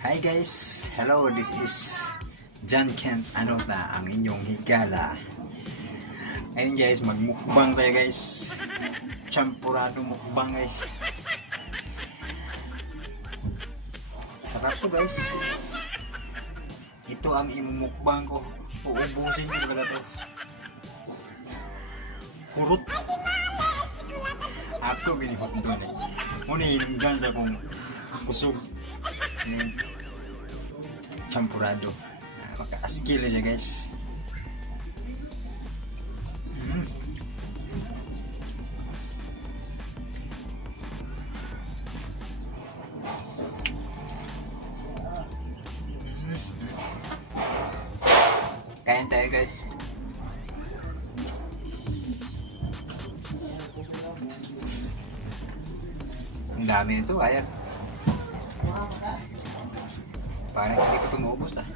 Hi guys! Hello, this is John Kent. Ano na ang inyong higala? Ayun guys, magmukbang tayo guys. Champurado mukbang guys. Sarap to guys. Ito ang imumukbang ko. Uubusin ko talaga to. Hurot. Ako ginihot doon eh. Muna hinunggan sa kong kusog. Champurado. Maka-askil siya guys. Kain tayo guys. Ang dami nito, kaya. Parang hindi ko tumubos ah.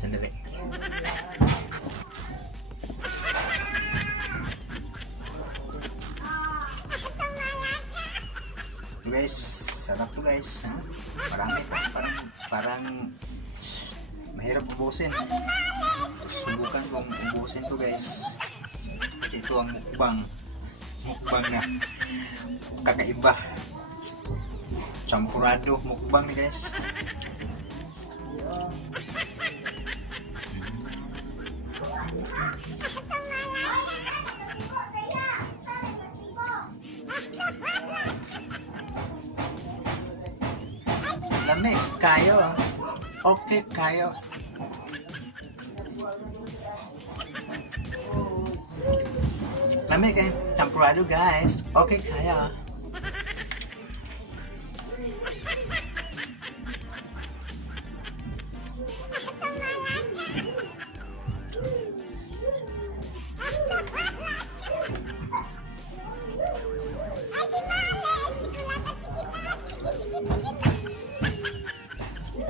Sandali. Ito guys, sarap to guys. Ha? Marami pa, parang mahirap ubusin. Subukan kong ubusin to guys. Kasi ito ang mukbang na kakaiba. Champurado mukbang ni guys. Lamig kayo. Okay kayo. Lamig kayo. Champurado guys. Okay kayo.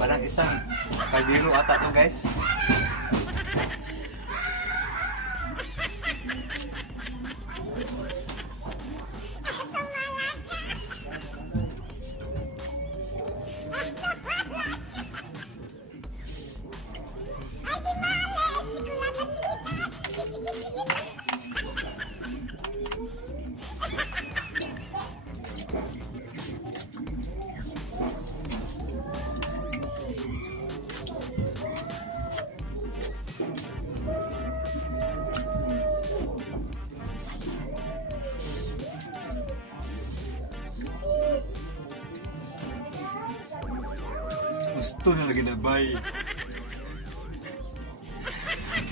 Parang isang kaldero ata to guys. Gusto na lagi na bay.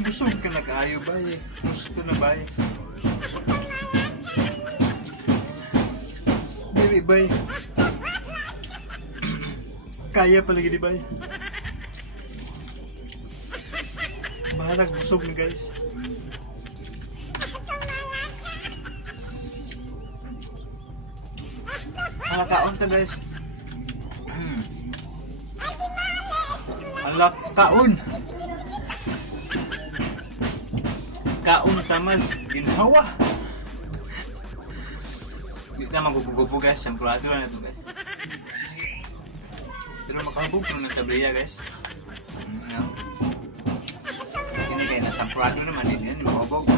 Busog ka na kaayo bay. Gusto na bay. Baby bay. Kaya pa lagi di bay. Bahalag busog na guys. Halakaon ta guys. Alak kaon. Kaon tamas ginhawa. Hindi na magugubo guys. Sampurado na ito guys. Pero makahubog ko ng tabliya guys. No? Hindi kayo na sampurado naman. Hindi na makahubog.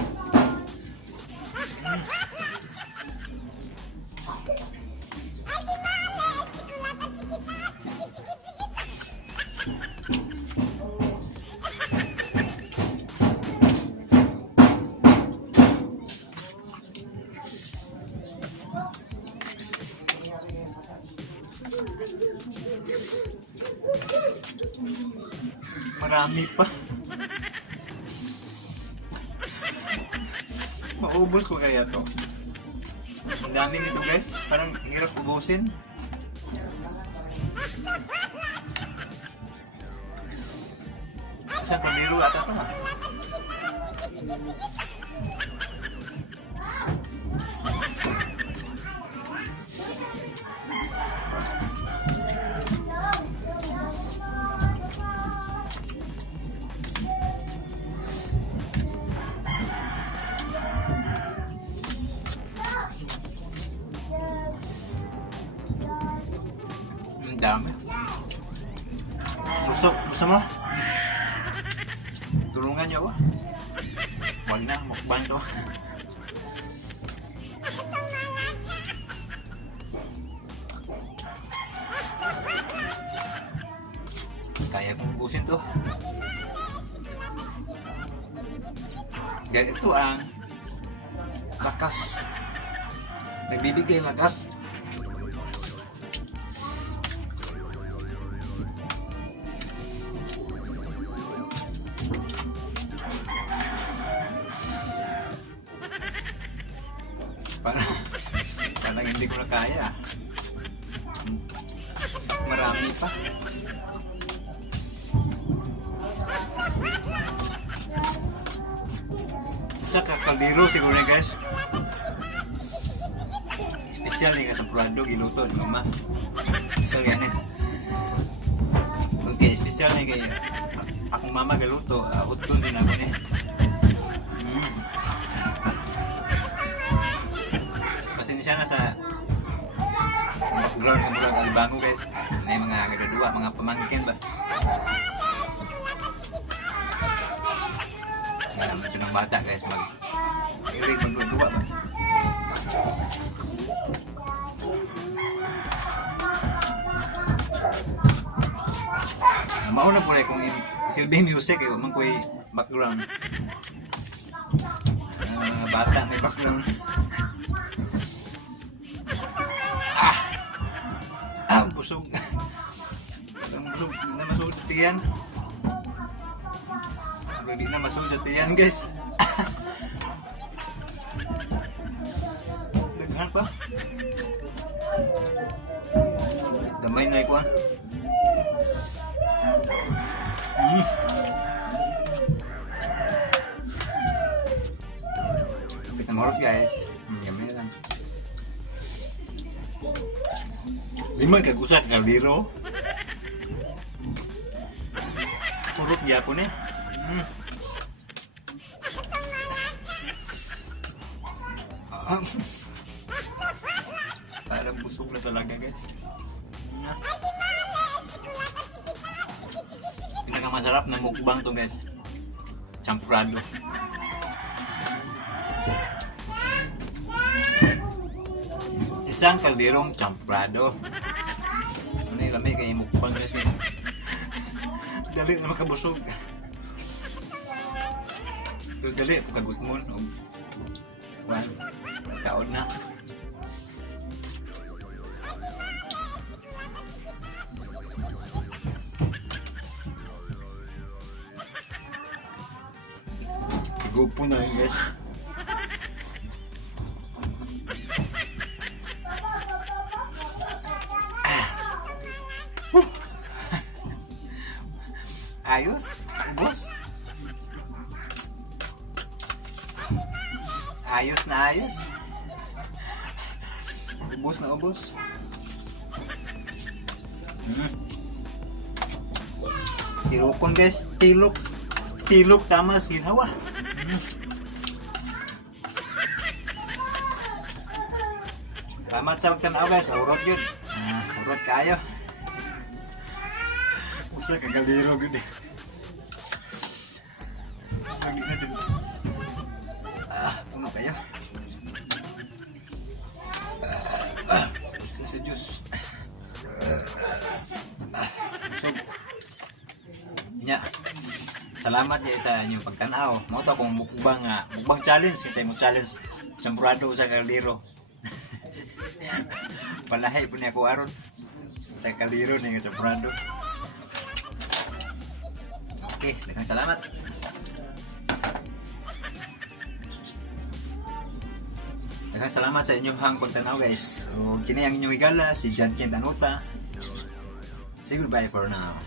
marami pa. Maubos ko kaya to. Ang dami nito guys, parang hirap ubusin. Isang kaliro ata to ha. Ang dami. Gusto mo? Tulungan niyo ako. Wag na, mukbang to. Kaya kong ubusin to. Ganito ang lakas. Nagbibigay lakas. Parang hindi ko na kaya. Marami pa. Sa kakaldiro siguro na guys. Special ni kasampurado giluto ni mama. Special yan eh. Okay, special ni kay akong mama galuto. Utun din ako ni. Pasensya na sa background ng bulag alibango guys. May mga gadadua, mga pamangkin ba. Medyo ng bata guys, mag-irig magdudua ba. Mauna po rin kung silbing music eh, man ko'y background. Bata may background. Busog. Busog, hindi na masugod tiyan. Hindi na masugod tiyan guys. Daghan pa. Gamay na iko ah. Kapit na marot guys. Gamay lang. Limang kagusa kaliro. Kurot gyapon eh. Parang busog na talaga guys. Pinakamasarap na mukbang to guys. Champurado. Isang kalderong champurado. Ano yung lamig kayo mukbang guys. Dali na makabusog. Pero dali, pagkagut mo. Well, kaon na. Igupo na yun guys. Ayos, ubos. Ayos na ayos. Ubos na ubos. Tilokon guys, tilok tama sinhawa. Salamat sa pagtanaw guys, urot yun. Urot kayo. Usa kagaliro gud eh. Lagi na dyan. Puno kayo. Usa sa juice. So, nya. Salamat ya sa inyong pagtanaw. Mo to kung mukbang challenge kasi mo challenge champurado sa kaliro. Palahay po niya ko aron sa kaliro ni champurado. Okay, daghang salamat. Daghang salamat sa inyong pagtanaw guys. So, kini ang inyong higala, si John Kent Anuta. Say goodbye for now.